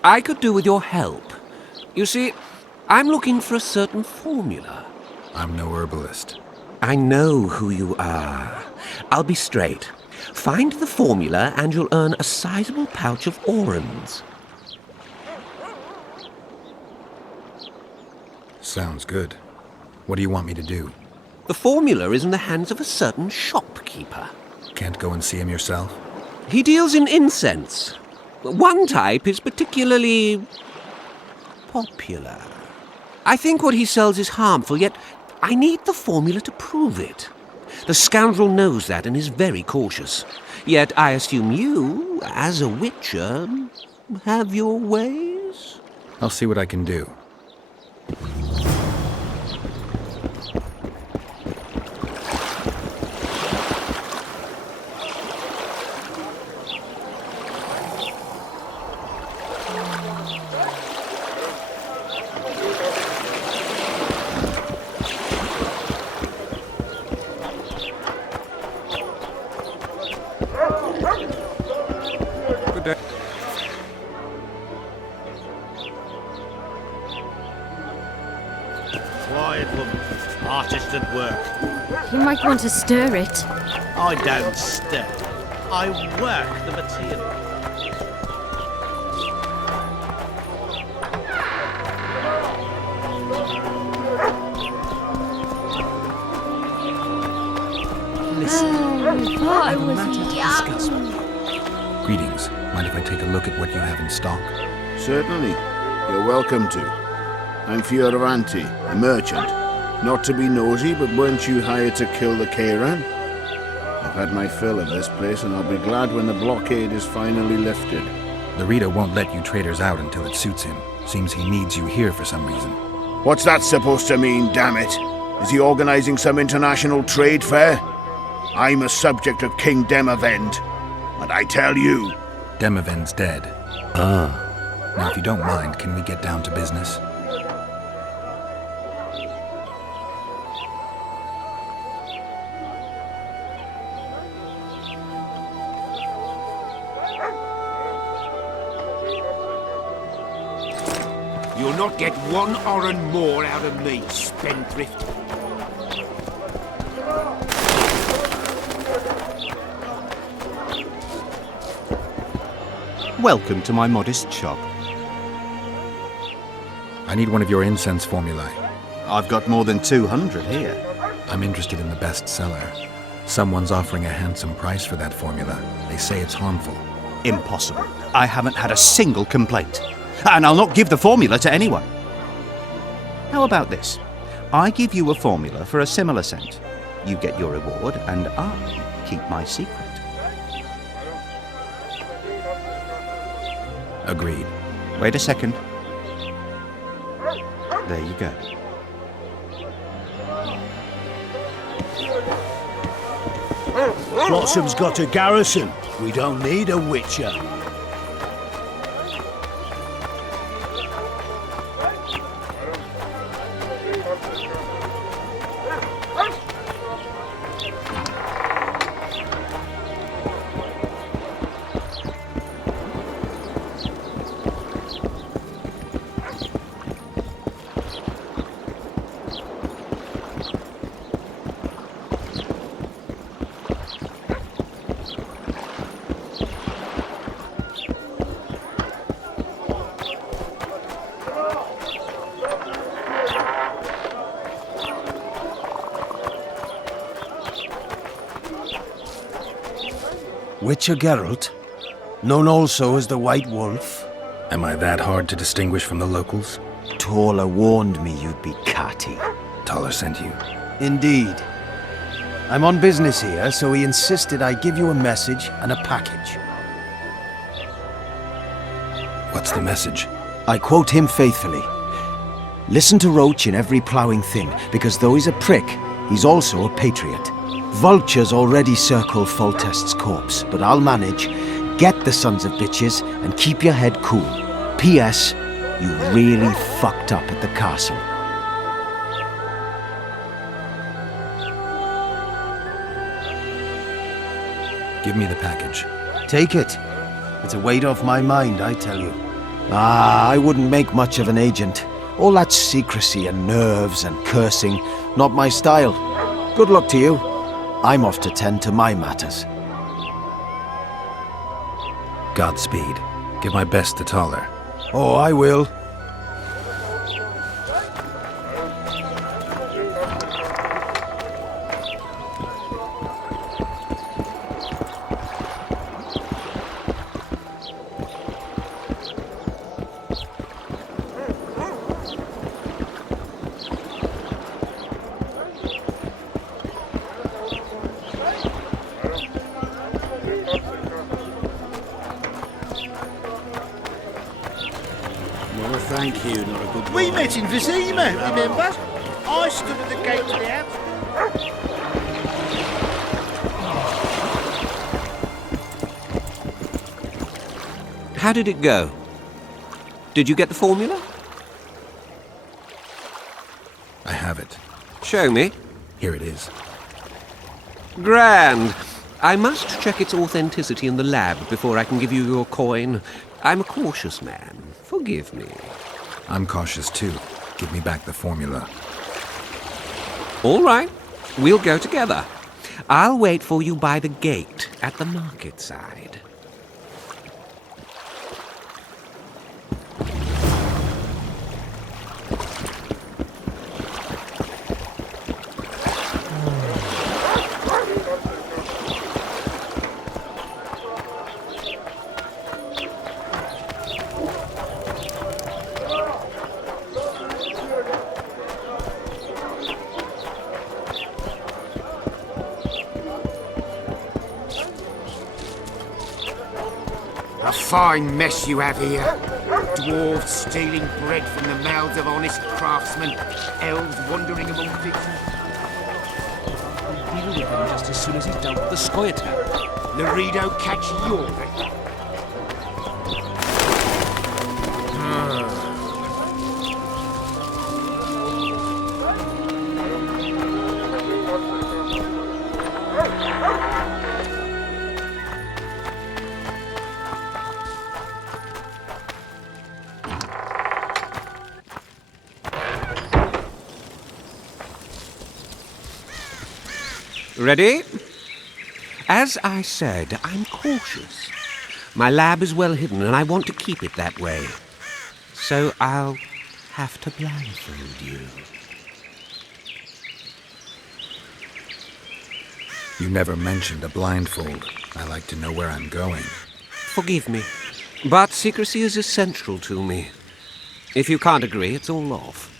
I could do with your help. You see, I'm looking for a certain formula. I'm no herbalist. I know who you are. I'll be straight. Find the formula and you'll earn a sizable pouch of orans. Sounds good. What do you want me to do? The formula is in the hands of a certain shopkeeper. Can't go and see him yourself? He deals in incense. One type is particularly popular. I think what he sells is harmful, yet I need the formula to prove it. The scoundrel knows that and is very cautious. Yet I assume you, as a witcher, have your ways? I'll see what I can do. Quiet, woman. Artist at work. You might want to stir it. I don't stir. I work the material. Listen, I have a matter to discuss with you. Greetings. Mind if I take a look at what you have in stock? Certainly. You're welcome to. I'm Fioravanti, a merchant. Not to be nosy, but weren't you hired to kill the Kairan? I've had my fill of this place, and I'll be glad when the blockade is finally lifted. The Rita won't let you traders out until it suits him. Seems he needs you here for some reason. What's that supposed to mean, damn it? Is he organizing some international trade fair? I'm a subject of King Demavend, and I tell you... Demavend's dead. Ah. Now, if you don't mind, can we get down to business? You'll not get one oran more out of me, spendthrift. Welcome to my modest shop. I need one of your incense formulae. I've got more than 200 here. I'm interested in the best seller. Someone's offering a handsome price for that formula. They say it's harmful. Impossible. I haven't had a single complaint. And I'll not give the formula to anyone. How about this? I give you a formula for a similar scent. You get your reward, and I keep my secret. Agreed. Wait a second. There you go. Blossom's got a garrison. We don't need a witcher. Witcher Geralt, known also as the White Wolf. Am I that hard to distinguish from the locals? Taller warned me you'd be catty. Taller sent you? Indeed. I'm on business here, so he insisted I give you a message and a package. What's the message? I quote him faithfully. Listen to Roach in every ploughing thing, because though he's a prick, he's also a patriot. Vultures already circle Foltest's corpse, but I'll manage. Get the sons of bitches and keep your head cool. P.S. You really fucked up at the castle. Give me the package. Take it. It's a weight off my mind, I tell you. I wouldn't make much of an agent. All that secrecy and nerves and cursing, not my style. Good luck to you. I'm off to tend to my matters. Godspeed. Give my best to Taller. Oh, I will. Thank you, not a good We met in Vizima, remember? I stood at the gate to the house. How did it go? Did you get the formula? I have it. Show me. Here it is. Grand. I must check its authenticity in the lab before I can give you your coin. I'm a cautious man. Forgive me. I'm cautious too. Give me back the formula. All right. We'll go together. I'll wait for you by the gate at the market side. A fine mess you have here. Dwarves stealing bread from the mouths of honest craftsmen. Elves wandering among vixens. We'll deal with him just as soon as he's dealt with the Scoia'tael. Laredo catch your death. Ready? As I said, I'm cautious. My lab is well hidden, and I want to keep it that way. So I'll have to blindfold you. You never mentioned a blindfold. I like to know where I'm going. Forgive me. But secrecy is essential to me. If you can't agree, it's all off.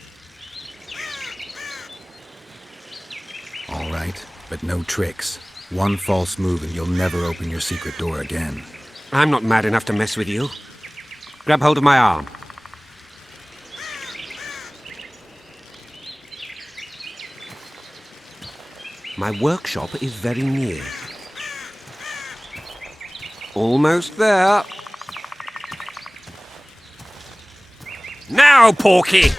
All right, but no tricks. One false move and you'll never open your secret door again. I'm not mad enough to mess with you. Grab hold of my arm. My workshop is very near. Almost there. Now, Porky!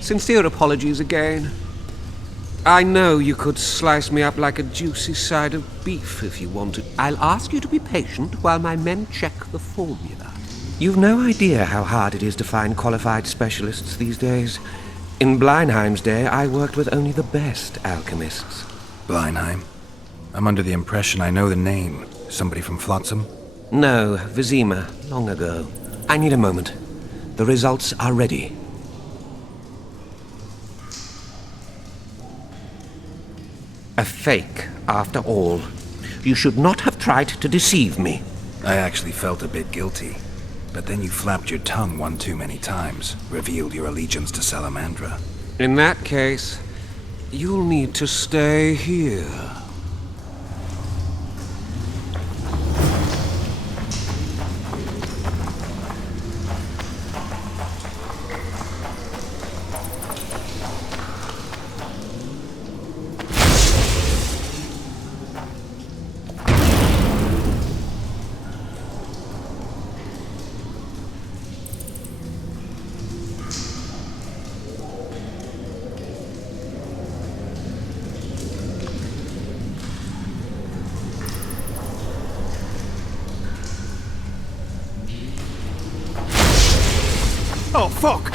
Sincere apologies again. I know you could slice me up like a juicy side of beef if you wanted. I'll ask you to be patient while my men check the formula. You've no idea how hard it is to find qualified specialists these days. In Bleinheim's day, I worked with only the best alchemists. Bleinheim? I'm under the impression I know the name. Somebody from Flotsam? No, Vizima, long ago. I need a moment. The results are ready. A fake, after all. You should not have tried to deceive me. I actually felt a bit guilty. But then you flapped your tongue one too many times, revealed your allegiance to Salamandra. In that case, you'll need to stay here. Oh, fuck!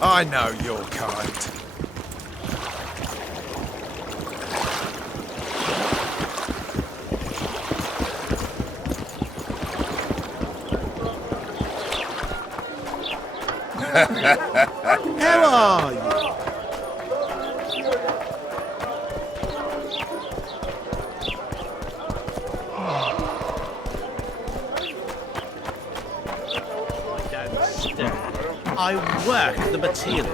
I know your kind. How are you? I work the material.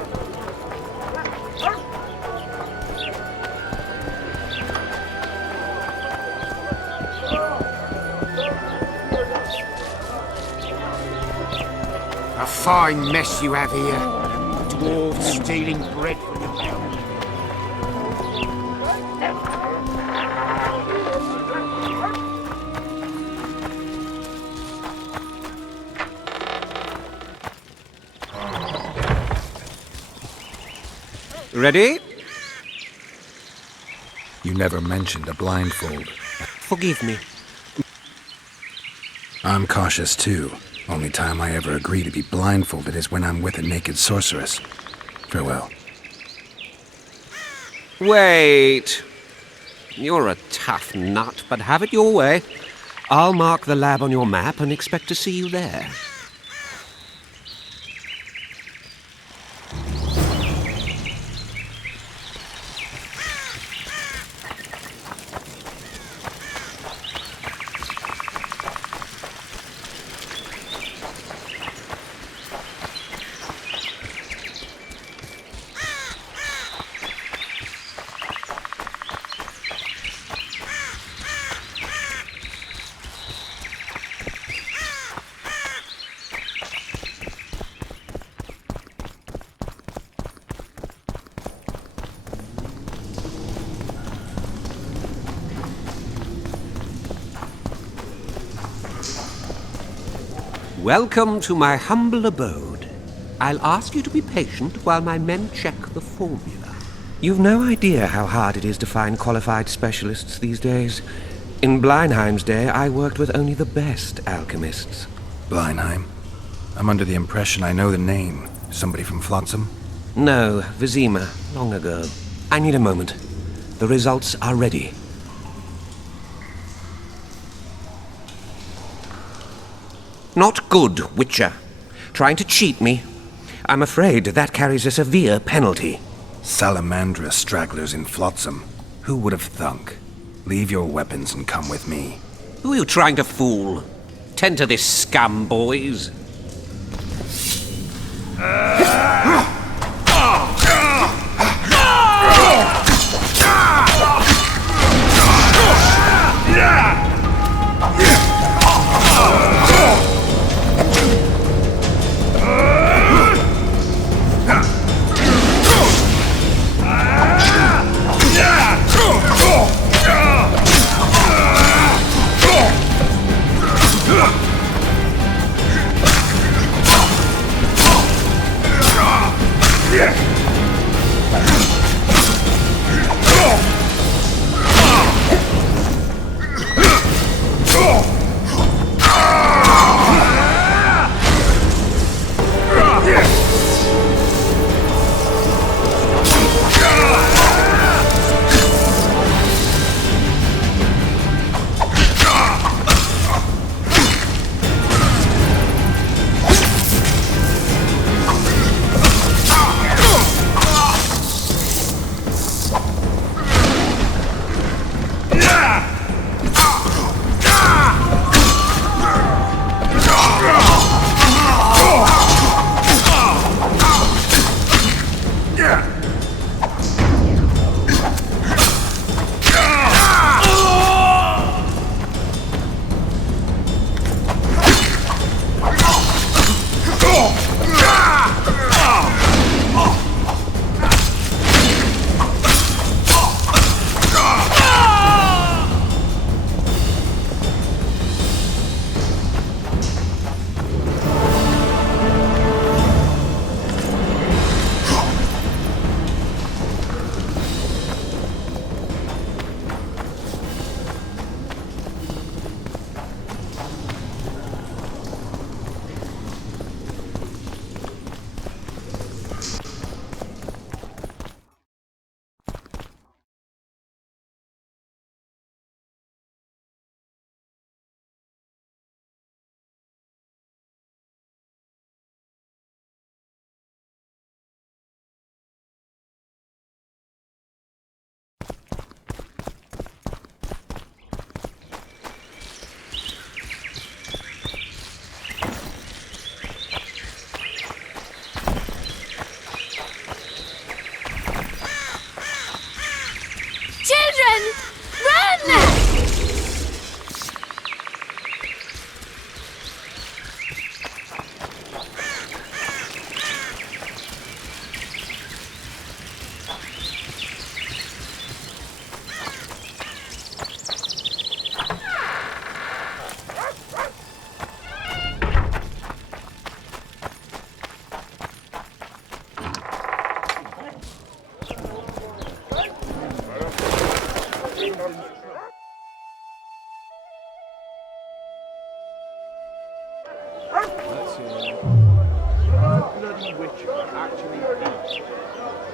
A fine mess you have here. Dwarves stealing bread from the mountain. Ready? You never mentioned a blindfold. Forgive me. I'm cautious too. Only time I ever agree to be blindfolded is when I'm with a naked sorceress. Farewell. Wait. You're a tough nut, but have it your way. I'll mark the lab on your map and expect to see you there. Welcome to my humble abode. I'll ask you to be patient while my men check the formula. You've no idea how hard it is to find qualified specialists these days. In Bleinheim's day, I worked with only the best alchemists. Bleinheim? I'm under the impression I know the name. Somebody from Flotsam? No, Vizima, long ago. I need a moment. The results are ready. Not good, Witcher. Trying to cheat me. I'm afraid that carries a severe penalty. Salamandra stragglers in Flotsam. Who would have thunk? Leave your weapons and come with me. Who are you trying to fool? Tend to this scum, boys. bloody witcher actually eat?